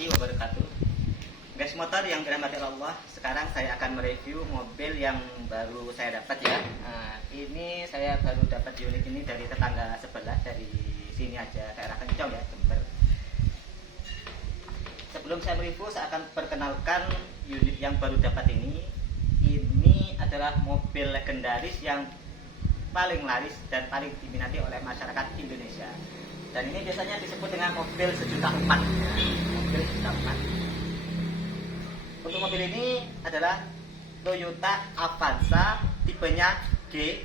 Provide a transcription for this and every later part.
warahmatullahi wabarakatuh. Guys motor yang dirahmati Allah, sekarang saya akan mereview mobil yang baru saya dapat ya. Nah, ini saya baru dapat unit ini dari tetangga sebelah, dari sini aja, daerah Kencong ya, Jember. Sebelum saya mereview, saya akan perkenalkan unit yang baru dapat ini. Ini adalah mobil legendaris yang paling laris dan paling diminati oleh masyarakat Indonesia. Dan ini biasanya disebut dengan mobil 1,4 juta. Mobil 1,4 juta. Untuk mobil ini adalah Toyota Avanza tipenya G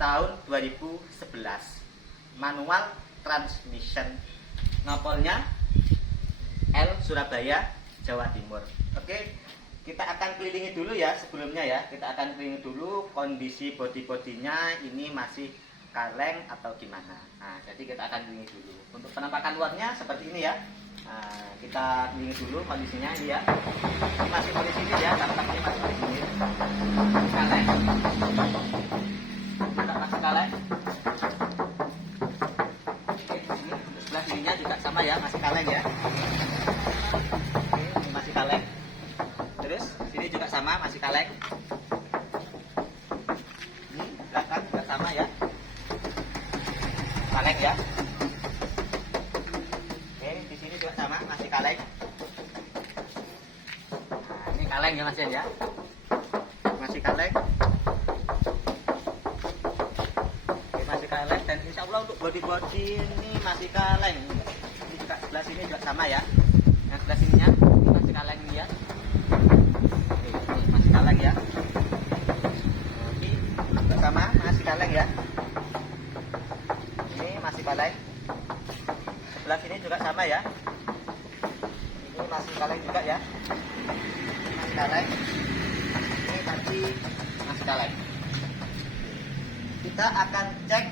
tahun 2011, manual transmission, nopolnya L Surabaya, Jawa Timur. Oke, kita akan kelilingi dulu ya sebelumnya ya. Kita akan kelilingi dulu kondisi bodi-bodinya ini masih kaleng atau gimana. Nah, jadi kita akan kelilingi dulu. Untuk penampakan luarnya seperti ini ya. Nah, kita kelilingi dulu kondisinya ini ya. Ini masih kondisi ini ya, tampaknya masih kondisi ini. Kaleng. Masih kaleng. Oke, ini sebelah sininya juga sama ya, masih kaleng ya. Ini masih kaleng. Terus sini juga sama, masih kaleng. Ini belakang juga sama ya. Kaleng ya. Oke, di sini juga sama, masih kaleng. Nah, ini kaleng ya Mas ya. Masih kaleng. Oke, masih kaleng, dan insya Allah untuk bodi-bodi ini masih kaleng. Ini juga sebelah sini juga sama ya. Yang sebelah sininya ini masih kaleng ini ya. Oke, ini masih kaleng ya. Oke, juga sama, masih kaleng ya. Masih kaleng. Sebelah sini juga sama ya. Ini masih kaleng juga ya. Masih kaleng. Ini masih kaleng. Kita akan cek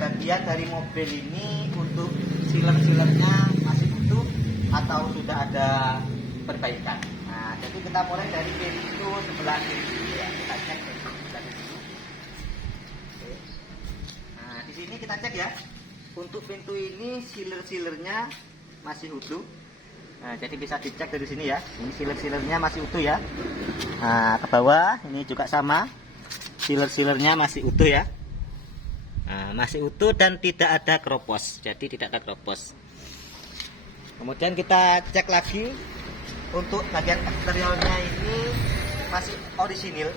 bagian dari mobil ini untuk sealer-sealernya masih utuh atau sudah ada perbaikan. Nah, jadi kita mulai dari pintu sebelah kiri ya. Kita cek pintu sebelah kiri. Oke. Nah, di sini kita cek ya. Untuk pintu ini sealer-sealernya masih utuh. Nah, jadi bisa dicek dari sini ya. Ini sealer-sealernya masih utuh ya. Nah, ke bawah ini juga sama. Sealer-sealernya masih utuh ya. Nah, masih utuh dan tidak ada keropos. Jadi tidak ada keropos. Kemudian kita cek lagi untuk bagian eksteriornya ini masih orisinil.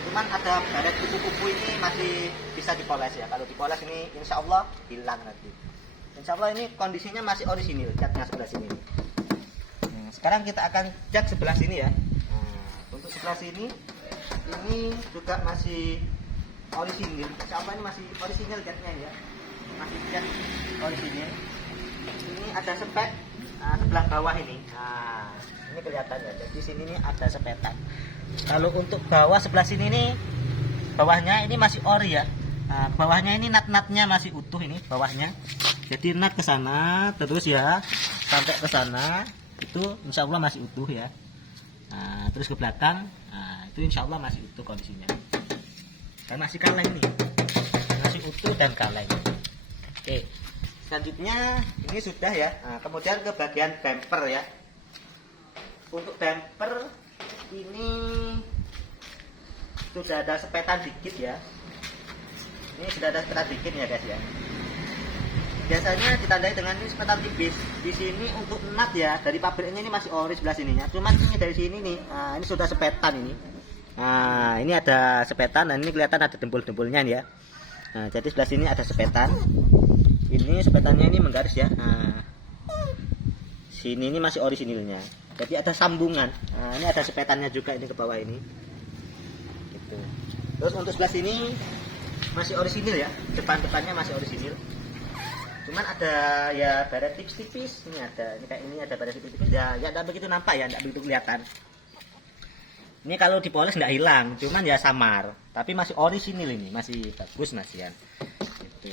Cuman ada baret kupu-kupu ini masih bisa dipoles ya. Kalau dipoles ini insya Allah hilang nanti. Insya Allah ini kondisinya masih orisinil, catnya sebelah sini. Nah, sekarang kita akan cek sebelah sini ya. Nah, untuk sebelah sini ini juga masih orisinil. Insya Allah ini masih orisinil catnya ya. Masih cat orisinil. Ini ada spek sebelah bawah ini. Nah, ini kelihatan ya. Jadi sini ini ada sepetan. Kalau untuk bawah sebelah sini nih, bawahnya ini masih ori ya. Nah, bawahnya ini nat-natnya masih utuh ini bawahnya. Jadi nat ke sana terus ya sampai ke sana itu insya Allah masih utuh ya. Nah, terus ke belakang, nah, itu insya Allah masih utuh kondisinya. Dan masih kaleng nih, masih utuh dan kaleng. Oke, selanjutnya ini sudah ya. Nah, kemudian ke bagian bumper ya. Untuk bumper ini sudah ada sepetan dikit ya. Ini sudah ada sepetan dikit ya guys ya. Biasanya ditandai dengan ini sepetan tipis. Di sini untuk nut ya, dari pabriknya ini masih ori sebelah sininya. Cuman ini dari sini nih, nah, ini sudah sepetan ini. Nah, ini ada sepetan dan ini kelihatan ada dempul-dempulnya ya. Nah, jadi sebelah sini ada sepetan. Ini sepetannya ini menggaris ya. Nah, sini ini masih orisinilnya. Jadi ada sambungan. Nah, ini ada sepetannya juga ini ke bawah ini. Gitu. Terus untuk sebelah sini masih orisinil ya. Depan-depannya masih orisinil. Cuman ada ya baret tipis-tipis. Ini ada, ini kayak ini ada baret tipis-tipis. Ya enggak begitu nampak ya, enggak begitu kelihatan. Ini kalau dipoles enggak hilang, cuman ya samar. Tapi masih orisinil ini, masih bagus masih ya. Gitu.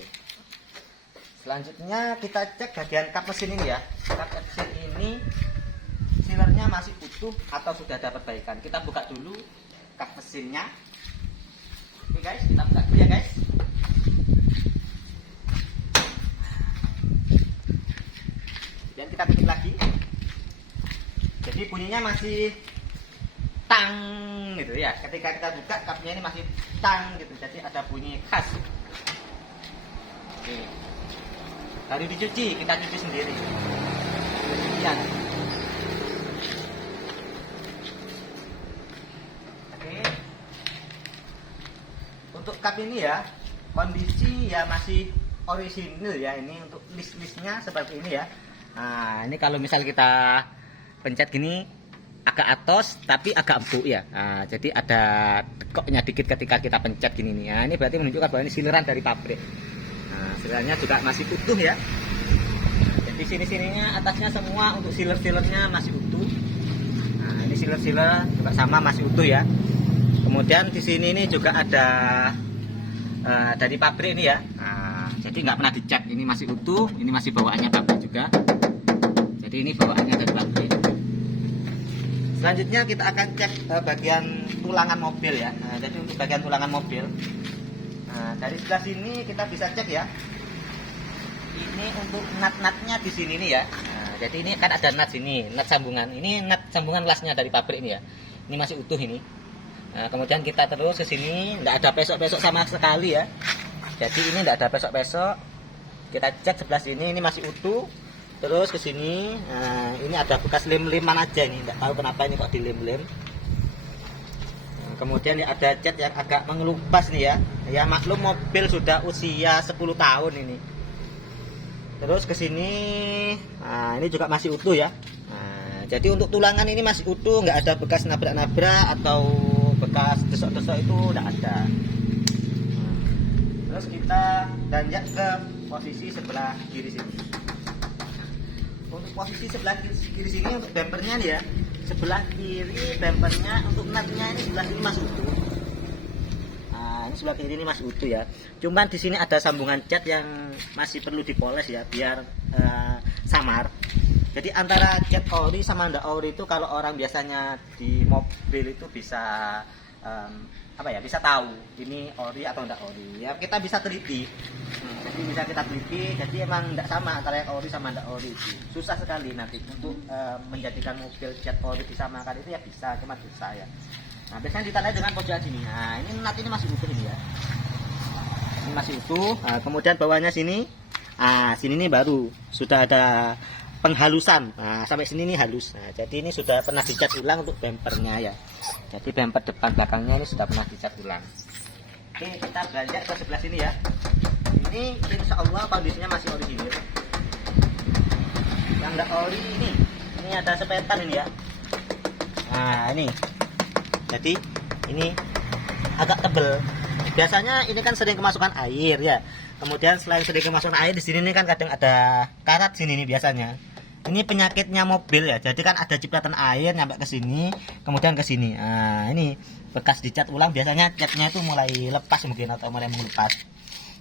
Selanjutnya kita cek bagian kap mesin ini ya. Kap mesin ini sealernya masih utuh atau sudah ada perbaikan. Kita buka dulu kap mesinnya. Oke guys, kita buka dulu ya guys. Dan kita tutup lagi. Jadi bunyinya masih tang gitu ya. Ketika kita buka cupnya ini masih tang gitu. Jadi ada bunyi khas. Oke. Baru dicuci, kita cuci sendiri. Lihat. Oke. Untuk cup ini ya, kondisi ya masih orisinil ya, ini untuk list-listnya seperti ini ya. Nah, ini kalau misal kita pencet gini agak atos tapi agak empuk ya. Nah, jadi ada tekoknya dikit ketika kita pencet gini nih. Nah, ini berarti menunjukkan bahwa ini sileran dari pabrik. Nah, silerannya juga masih utuh ya. Jadi sini-sininya atasnya semua untuk siler-silernya masih utuh. Nah, ini siler-siler juga sama masih utuh ya. Kemudian di sini ini juga ada dari pabrik ini ya. Nah, jadi nggak pernah dicat, ini masih utuh, ini masih bawaannya pabrik juga. Jadi ini bawaannya dari pabrik. Selanjutnya kita akan cek bagian tulangan mobil ya. Nah, jadi untuk bagian tulangan mobil, nah, dari sebelah sini kita bisa cek ya. Ini untuk nut-nutnya di sini nih ya. Nah, jadi ini kan ada nut sini, nut sambungan. Ini nut sambungan lasnya dari pabrik ini ya. Ini masih utuh ini. Nah, kemudian kita terus ke sini, tidak ada pesok-pesok sama sekali ya. Jadi ini tidak ada pesok-pesok. Kita cek sebelah sini, ini masih utuh. Terus ke sini, nah, ini ada bekas lem-leman aja ini, tidak tahu kenapa ini kok dilem-lem. Nah, kemudian ini ada cat yang agak mengelupas nih ya. Ya maklum mobil sudah usia 10 tahun ini. Terus ke sini, nah ini juga masih utuh ya. Nah, jadi untuk tulangan ini masih utuh, nggak ada bekas nabrak-nabrak atau bekas desok-desok itu tidak ada. Nah, terus kita danjak ke posisi sebelah kiri sini. Untuk posisi sebelah kiri sini untuk bumpernya nih ya, sebelah kiri bumpernya untuk nutnya ini sebelah kiri masih utuh. Nah, ini sebelah kiri ini masih utuh ya. Cuman di sini ada sambungan cat yang masih perlu dipoles ya biar samar. Jadi antara cat ori sama ndak ori itu kalau orang biasanya di mobil itu bisa bisa tahu ini ori atau ndak ori. Ya kita bisa teliti. Jadi bisa kita teliti. Jadi emang ndak sama antara yang ori sama ndak ori itu. Susah sekali nanti untuk menjadikan mobil cat ori disamakan itu ya bisa, cuma susah ya. Nah, biasanya ditandai dengan pojokan sini. Nah, ini nut ini masih utuh ini ya. Ini masih utuh. Nah, kemudian bawahnya sini. Ah, sini nih baru sudah ada penghalusan. Nah, sampai sini nih halus. Nah, jadi ini sudah pernah dicat ulang untuk bumpernya ya. Jadi bumper depan belakangnya ini sudah pernah dicat ulang. Oke, kita beranjak ke sebelah sini ya. Ini insya Allah kondisinya masih orisinil. Yang enggak ori ini ada sepetan ini ya. Nah, ini. Jadi ini agak tebel. Biasanya ini kan sering kemasukan air ya. Kemudian selain sering kemasukan air di sini nih kan kadang ada karat sini nih biasanya. Ini penyakitnya mobil ya. Jadi kan ada cipratan air nyampe ke sini, kemudian ke sini. Nah, ini bekas dicat ulang biasanya catnya itu mulai lepas mungkin atau mulai mengelupas.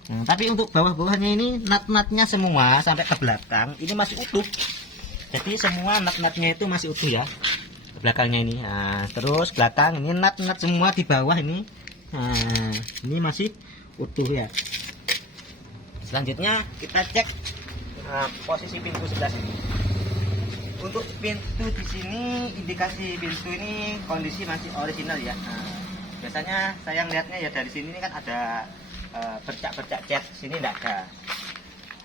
Nah, tapi untuk bawah-bawahnya ini nut-nutnya semua sampai ke belakang ini masih utuh. Jadi semua nut-nutnya itu masih utuh ya. Ke belakangnya ini. Nah, terus belakang ini nut-nut semua di bawah ini. Nah, ini masih utuh ya. Selanjutnya kita cek posisi pintu sebelah sini. Untuk pintu di sini, indikasi pintu ini kondisi masih original ya. Nah, biasanya saya lihatnya ya dari sini kan ada bercak-bercak cat, sini tidak ada.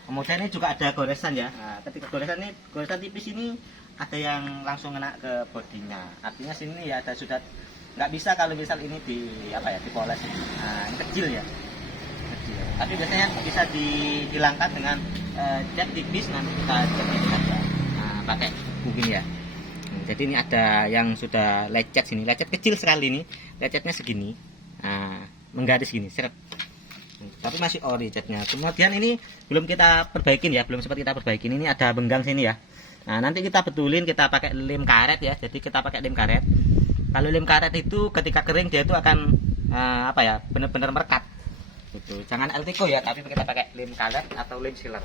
Kemudian ini juga ada goresan ya. Nah, ketika goresan tipis ini ada yang langsung kena ke bodinya. Artinya sini ya ada sudah nggak bisa kalau misal ini dipoles. Nah, ini kecil ya. Tapi biasanya bisa dihilangkan dengan cat tipis, nanti kita catnya saja pakai buging ya. Jadi ini ada yang sudah lecet sini, lecet kecil sekali nih, lecetnya segini, menggaris gini, seret. Tapi masih ori catnya. Kemudian ini belum kita perbaikin ya, belum sempat kita perbaikin. Ini ada benggang sini ya. Nah, nanti kita betulin, kita pakai lem karet ya. Jadi kita pakai lem karet. Kalau lem karet itu ketika kering dia itu akan benar-benar merekat. Gitu. Jangan Eltico ya, tapi kita pakai lem karet atau lem sealer.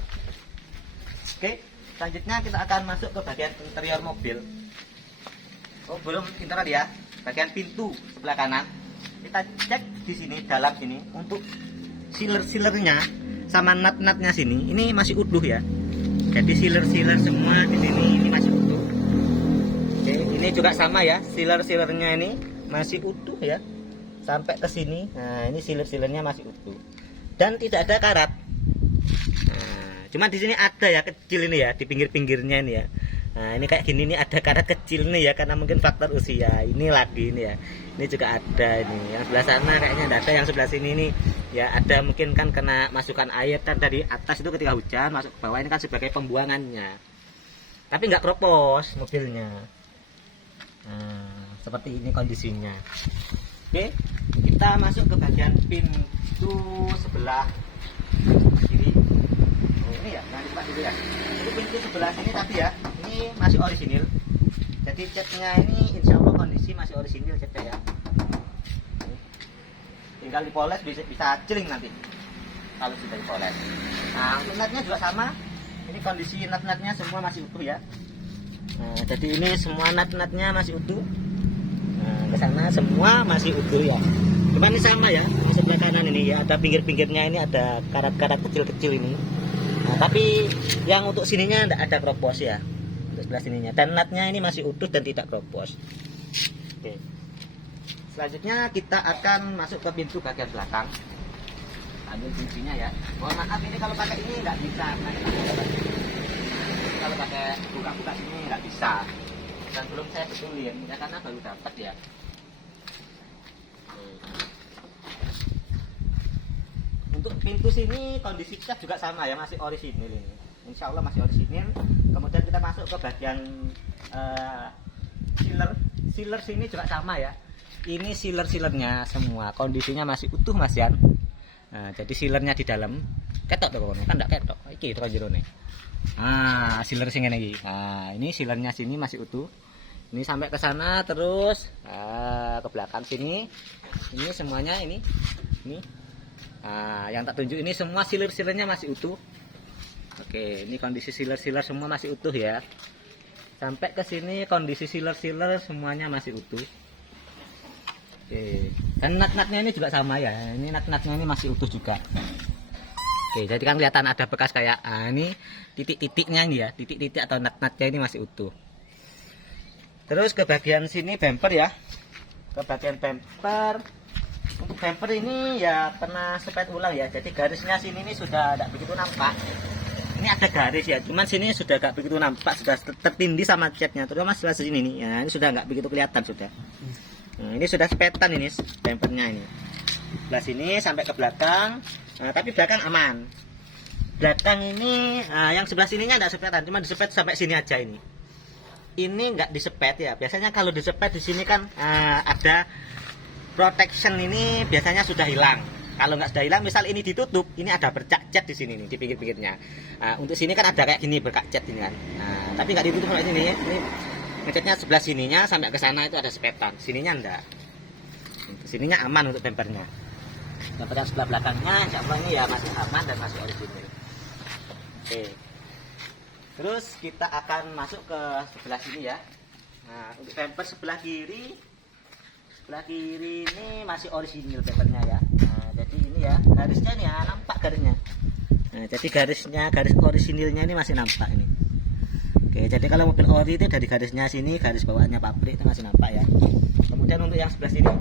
Oke, selanjutnya kita akan masuk ke bagian interior mobil. Oh, belum interior ya. Bagian pintu sebelah kanan. Kita cek di sini, dalam sini untuk sealer-sealernya sama nut-nutnya sini. Ini masih utuh ya. Jadi sealer semua di sini ini masih utuh. Oke, ini juga sama ya, sealernya ini masih utuh ya, sampai ke sini. Nah, ini sealernya masih utuh dan tidak ada karat. Nah, cuma di sini ada ya kecil ini ya, di pinggir-pinggirnya ini ya. Nah, ini kayak gini nih, ada karat kecil nih ya, karena mungkin faktor usia. Ini lagi ini ya, ini juga ada ini. Yang sebelah sana kayaknya tidak ada, yang sebelah sini nih ya ada, mungkin kan kena masukan air kan dari atas itu ketika hujan masuk ke bawah, ini kan sebagai pembuangannya. Tapi nggak kropos mobilnya. Nah, seperti ini kondisinya. Oke, kita masuk ke bagian pintu sebelah kiri. Oh, ini ya, nah dibuka dulu ya. Ini pintu sebelah sini tadi ya, ini masih orisinil. Jadi catnya ini insya Allah kondisi masih orisinil catnya ya. Tinggal dipoles, bisa celing nanti kalau sudah dipoles. Nah, untuk netnya juga sama. Ini kondisi net-netnya semua masih utuh ya. Nah, jadi ini semua net-netnya masih utuh. Nah, ke sana semua masih utuh ya. Cuman ini sama ya, di sebelah kanan ini ya, ada pinggir-pinggirnya ini ada karat-karat kecil-kecil ini. Nah, tapi yang untuk sininya tidak ada kropos ya, untuk sebelah sininya. Dan netnya ini masih utuh dan tidak kropos. Oke. Selanjutnya kita akan masuk ke pintu bagian belakang. Ambil kuncinya ya. Mohon maaf ini kalau pakai ini nggak bisa. Kalau pakai buka-buka ini nggak bisa. Dan belum saya betulin ya, karena baru dapat ya. Untuk pintu sini kondisi cat juga sama ya, masih orisinil ini. Insya Allah masih orisinil. Kemudian kita masuk ke bagian sealer sini juga sama ya. Ini sealernya semua kondisinya masih utuh Mas Yan. Nah, jadi sealernya di dalam ketok tuh kan enggak ketok. Iki itu kan jerone. Ah, sealer sing ngene iki. Nah, ini sealernya sini masih utuh. Ini sampai ke sana terus ke belakang sini. Ini semuanya ini. Nah, yang tak tunjuk ini semua sealernya masih utuh. Oke, ini kondisi sealer semua masih utuh ya. Sampai ke sini kondisi sealer semuanya masih utuh. Oke, dan nut-nutnya ini juga sama ya. Ini nut-nutnya ini masih utuh juga. Oke, jadi kan kelihatan ada bekas kayak ini titik-titiknya ini ya, titik-titik atau nut-nutnya ini masih utuh. Terus ke bagian sini bumper ya. Ke bagian bumper. Untuk bumper ini ya kena sepet ulang ya. Jadi garisnya sini ini sudah tidak begitu nampak. Ini ada garis ya, cuman sini sudah nggak begitu nampak, sudah tertindih sama catnya. Terutama sebelah sini nih, ya ini sudah nggak begitu kelihatan sudah. Nah, ini sudah sepetan ini bumpernya ini. Sebelah sini sampai ke belakang. Nah, tapi belakang aman. Belakang ini yang sebelah sininya enggak sepetan, cuma disepet sampai sini aja ini. Ini enggak disepet ya. Biasanya kalau disepet di sini kan ada protection, ini biasanya sudah hilang. Kalau nggak sudah hilang, misal ini ditutup, ini ada bercak cat di sini nih, di pinggir-pinggirnya. Untuk sini kan ada kayak gini bercak cat ini kan. Tapi nggak ditutup kayak ini. Ini ngecatnya sebelah sininya sampai ke sana itu ada sepetan, sininya enggak. Sininya aman untuk bumpernya. Bumper yang sebelah belakangnya insya Allah ini ya masih aman dan masih original. Oke. Terus kita akan masuk ke sebelah sini ya. Nah, untuk bumper sebelah kiri ini masih original bumpernya ya. Nah, jadi ini ya garisnya nih ya, nampak garisnya. Nah, jadi garis orisinilnya ini masih nampak ini. Oke, jadi kalau mobil ori itu dari garisnya sini, garis bawaannya pabrik itu masih nampak ya. Kemudian untuk yang sebelah sini,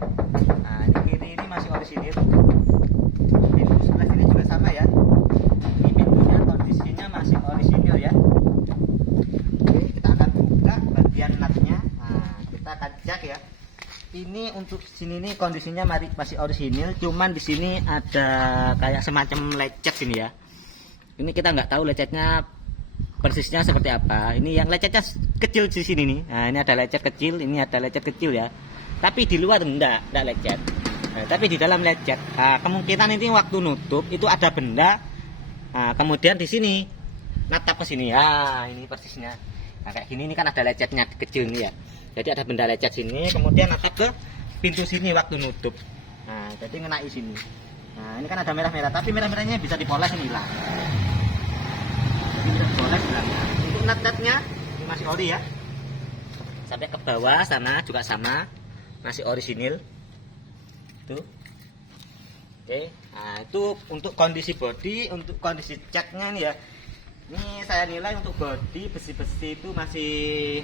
nah ini kiri ini masih orisinil. Pintu sebelah sini juga sama ya. Ini pintunya kondisinya masih orisinil ya. Oke, kita akan buka bagian nutnya. Nah, kita akan cek ya. Ini untuk sini nih kondisinya masih orisinil, cuman di sini ada kayak semacam lecet sini ya. Ini kita nggak tahu lecetnya persisnya seperti apa. Ini yang lecetnya kecil di sini nih. Nah, ini ada lecet kecil, ini ada lecet kecil ya. Tapi di luar enggak lecet. Nah, tapi di dalam lecet. Nah, kemungkinan ini waktu nutup itu ada benda. Nah, kemudian di sini natap ke sini. Ya, ini persisnya. Nah, kayak gini ini kan ada lecetnya kecil nih ya. Jadi ada benda lecet sini, kemudian natap ke pintu sini waktu nutup. Nah, jadi ngenai sini. Nah, ini kan ada merah-merah, tapi merah-merahnya bisa dipoles ini hilang. Untuk nut-nutnya ini masih ori ya, sampai ke bawah sana juga sama, masih orisinil tuh. Oke, nah itu untuk kondisi bodi, untuk kondisi catnya nih ya, Ini saya nilai untuk bodi besi-besi itu masih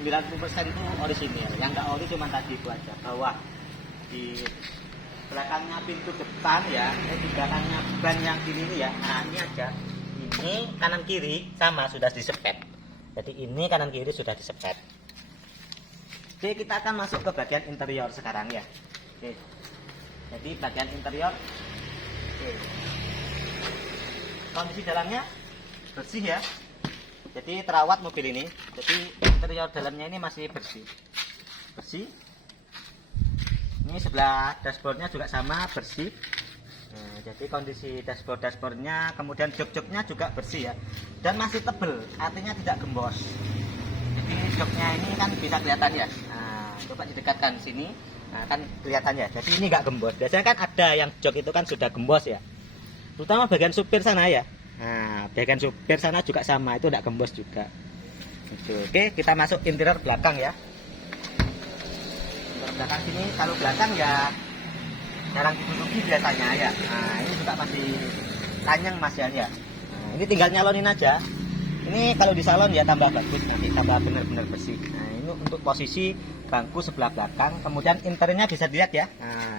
90% itu orisinil. Yang nggak ori cuma tadi itu aja, bawah di belakangnya pintu depan ya, di belakangnya ban yang kiri ini ya. Nah ini aja, ini kanan kiri sama sudah disepet. Jadi ini kanan kiri sudah disepet. Oke, kita akan masuk ke bagian interior sekarang ya. Oke, jadi bagian interior. Oke. Kondisi dalamnya bersih ya. Jadi terawat mobil ini. Jadi interior dalamnya ini masih bersih. Bersih. Ini sebelah dashboardnya juga sama bersih. Nah, jadi kondisi dashboardnya, kemudian jok-joknya juga bersih ya. Dan masih tebel, artinya tidak gembos. Jadi joknya ini kan bisa kelihatan ya. Nah, coba didekatkan sini. Nah, kan kelihatan ya. Jadi ini nggak gembos. Biasanya kan ada yang jok itu kan sudah gembos ya. Terutama bagian supir sana ya. Nah, bagian supir sana juga sama, itu tidak gembos juga. Itu. Oke, kita masuk interior belakang ya. Interior belakang sini, kalau belakang ya jarang diduduki biasanya ya. Nah, ini juga masih tanyang Mas ya. Nah, ini tinggal nyalonin aja. Ini kalau di salon ya tambah bagus, nanti tambah benar-benar bersih. Nah, ini untuk posisi bangku sebelah belakang, kemudian interiornya bisa dilihat ya. Nah,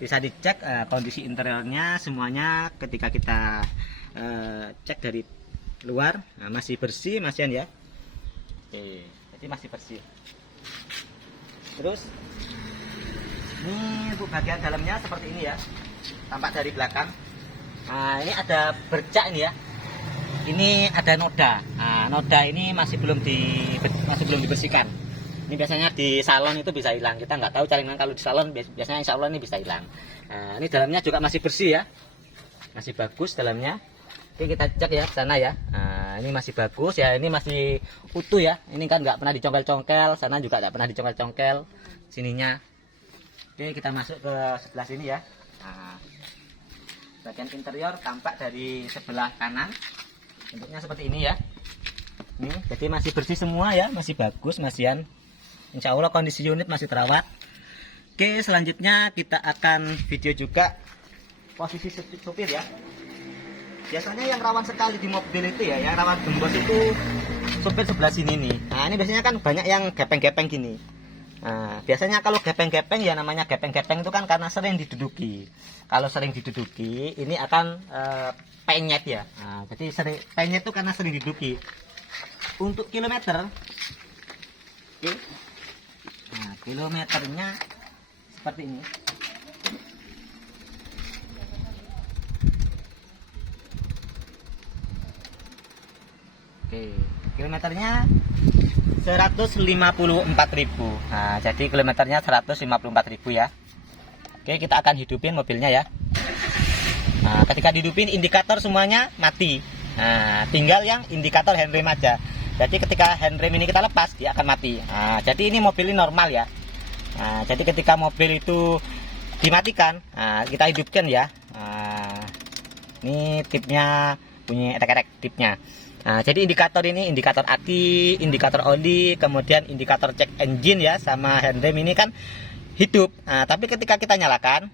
bisa dicek kondisi interiornya semuanya ketika kita cek dari luar. Nah, masih bersih Mas Yan ya. Oke, jadi masih bersih. Terus ini untuk bagian dalamnya seperti ini ya, tampak dari belakang. Nah, ini ada bercak ini ya. Ini ada noda. Nah, noda ini masih belum dibersihkan. Ini biasanya di salon itu bisa hilang. Kita nggak tahu caringan kalau di salon biasanya insya Allah ini bisa hilang. Nah, ini dalamnya juga masih bersih ya, masih bagus dalamnya. Oke, kita cek ya sana ya. Nah, ini masih bagus ya, ini masih utuh ya. Ini kan nggak pernah dicongkel-congkel, sana juga nggak pernah dicongkel-congkel sininya. Oke, kita masuk ke sebelah sini ya. Nah, bagian interior tampak dari sebelah kanan. Bentuknya seperti ini ya. Ini jadi masih bersih semua ya, masih bagus Mas Yan. Insya Allah kondisi unit masih terawat. Oke, selanjutnya kita akan video juga posisi supir ya. Biasanya yang rawan sekali di mobil itu ya, yang rawan gembos itu supir sebelah sini nih. Nah, ini biasanya kan banyak yang gepeng-gepeng gini. Nah, biasanya kalau gepeng-gepeng ya namanya gepeng-gepeng itu kan karena sering diduduki. Kalau sering diduduki, ini akan penyet ya. Nah, jadi sering penyet itu karena sering diduduki. Untuk kilometer, oke. Nah, kilometernya seperti ini. Oke, kilometernya 154.000. Nah, jadi kilometernya 154.000 ya. Oke, kita akan hidupin mobilnya ya. Nah, ketika dihidupin indikator semuanya mati. Nah, tinggal yang indikator handrem aja. Jadi ketika handrem ini kita lepas, dia akan mati. Nah, jadi ini mobil ini normal ya. Nah, jadi ketika mobil itu dimatikan, nah, kita hidupkan ya. Nah, ini tipnya bunyi etek-etek tipnya. Nah, jadi indikator ini indikator aki, indikator oli, kemudian indikator cek engine ya, sama handrem ini kan hidup. Nah, tapi ketika kita nyalakan,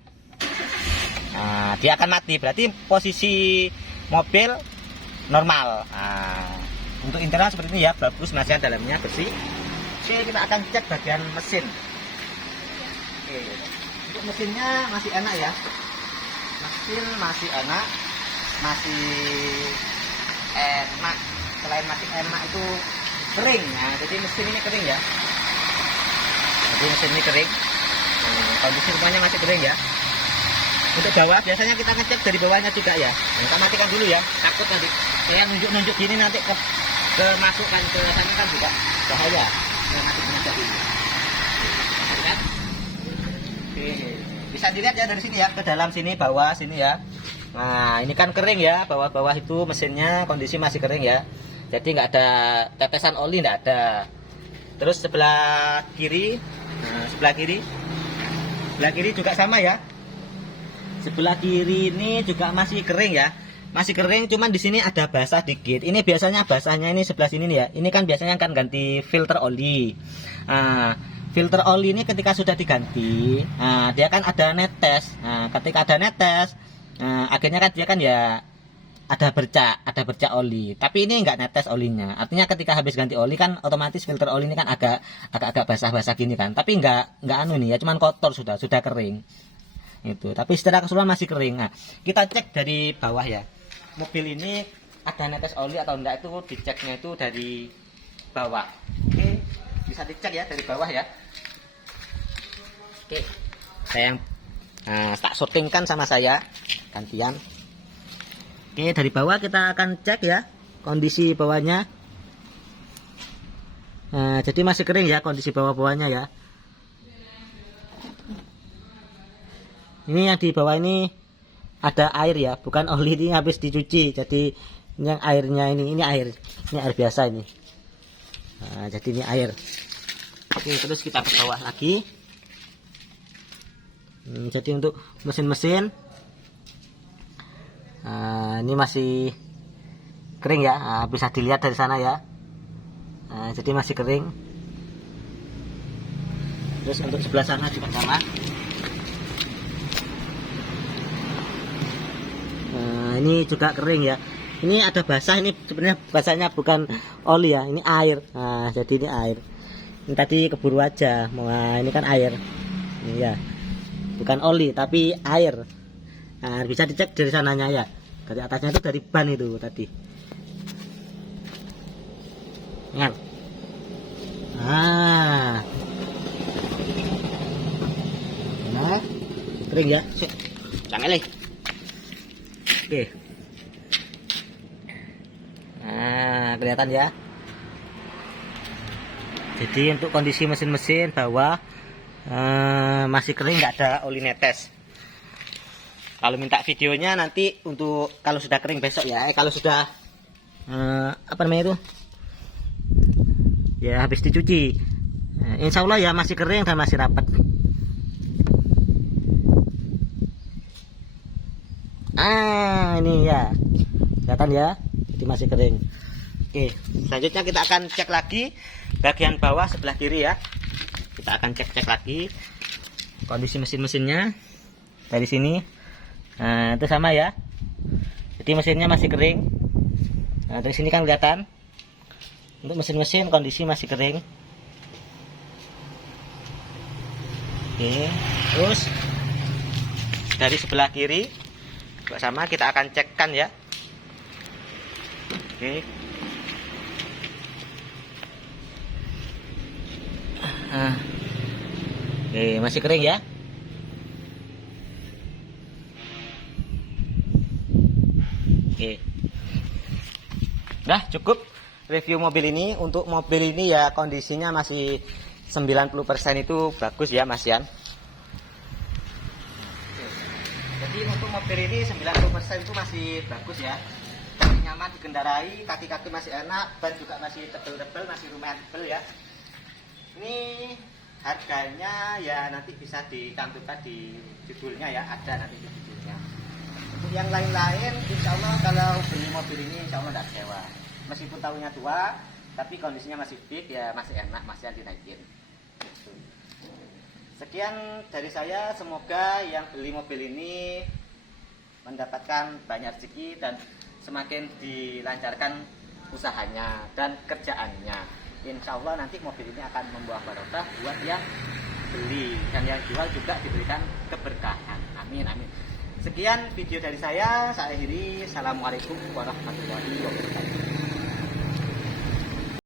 nah, dia akan mati. Berarti posisi mobil normal. Nah, untuk interior seperti ini ya, bagus Mas Yan, dalamnya bersih. Oke, kita akan cek bagian mesin. Oke, untuk mesinnya masih enak ya. Mesin masih enak, masih enak. Selain masih enak itu kering. Nah, jadi mesin ini kering ya. Jadi mesin ini kering. Kondisi semuanya masih kering ya. Untuk bawah biasanya kita ngecek dari bawahnya juga ya. Nah, kita matikan dulu ya. Takut nanti saya nunjuk-nunjuk gini nanti ke masukkan ke sana kan juga bahaya. Nah, matikan aja dulu. Kan? Oke. Bisa dilihat ya dari sini ya, ke dalam sini, bawah sini ya. Nah, ini kan kering ya, bawah-bawah itu mesinnya kondisi masih kering ya. Jadi nggak ada tetesan oli, nggak ada. Terus sebelah kiri, nah, sebelah kiri juga sama ya. Sebelah kiri ini juga masih kering ya, masih kering. Cuman di sini ada basah dikit. Ini biasanya basahnya ini sebelah sini nih ya. Ini kan biasanya kan ganti filter oli. Nah, filter oli ini ketika sudah diganti, nah, dia kan ada netes. Nah, ketika ada netes, nah, akhirnya kan dia kan ya ada bercak oli, tapi ini nggak netes olinya. Artinya ketika habis ganti oli kan otomatis filter oli ini kan agak basah-basah gini kan, tapi nggak anu nih ya, cuman kotor, sudah kering itu, tapi secara keseluruhan masih kering. Nah, kita cek dari bawah ya, mobil ini ada netes oli atau enggak, itu diceknya itu dari bawah. Oke, bisa dicek ya dari bawah ya. Oke, saya tak syutingkan sama saya gantian. Oke, dari bawah kita akan cek ya kondisi bawahnya. Nah, jadi masih kering ya kondisi bawah-bawahnya ya. Ini yang di bawah ini ada air ya, bukan oli, ini habis dicuci. Jadi ini yang airnya ini air biasa ini. Nah, jadi ini air. Oke, terus kita ke bawah lagi. Jadi untuk mesin-mesin, ini masih kering ya, bisa dilihat dari sana ya. Jadi masih kering. Terus untuk sebelah sana juga sama. Ini juga kering ya. Ini ada basah, ini sebenarnya basahnya bukan oli ya, ini air. Jadi ini air. Ini tadi keburu aja. Ini kan air. Ini ya. Bukan oli tapi air. Nah, bisa dicek dari sananya ya. Dari atasnya itu dari ban itu tadi. Ingat. Nah, kering ya. Jangan lagi. Oke. Nah, kelihatan ya. Jadi untuk kondisi mesin-mesin bawah masih kering, nggak ada oli netes. Kalau minta videonya nanti untuk kalau sudah kering besok ya. Kalau sudah apa namanya itu ya, habis dicuci, insya Allah ya masih kering dan masih rapat. Ini ya kelihatan ya, jadi masih kering. Oke, selanjutnya kita akan cek lagi bagian bawah sebelah kiri ya. Kita akan cek lagi kondisi mesin-mesinnya dari sini. Nah, itu sama ya, jadi mesinnya masih kering. Nah, dari sini kan kelihatan untuk mesin-mesin kondisi masih kering. Oke, terus dari sebelah kiri juga sama, kita akan cekkan ya. Oke. Oke, masih kering ya. Oke. Udah cukup review mobil ini. Untuk mobil ini ya kondisinya masih 90% itu bagus ya Mas Yan. Jadi untuk mobil ini 90% itu masih bagus ya. Masih nyaman dikendarai, kaki-kaki masih enak, ban juga masih tebel-tebel, masih lumayan tebel ya. Ini harganya ya nanti bisa dicantumkan di judulnya ya, ada nanti di judulnya. Untuk yang lain-lain insya Allah kalau beli mobil ini insya Allah tidak kecewa. Meskipun tahunnya tua tapi kondisinya masih fit ya, masih enak, masih dinaikin. Sekian dari saya, semoga yang beli mobil ini mendapatkan banyak rezeki dan semakin dilancarkan usahanya dan kerjaannya. Insya Allah nanti mobil ini akan membawa barokah buat yang beli, dan yang jual juga diberikan keberkahan. Amin amin. Sekian video dari saya akhiri. Assalamualaikum warahmatullahi wabarakatuh.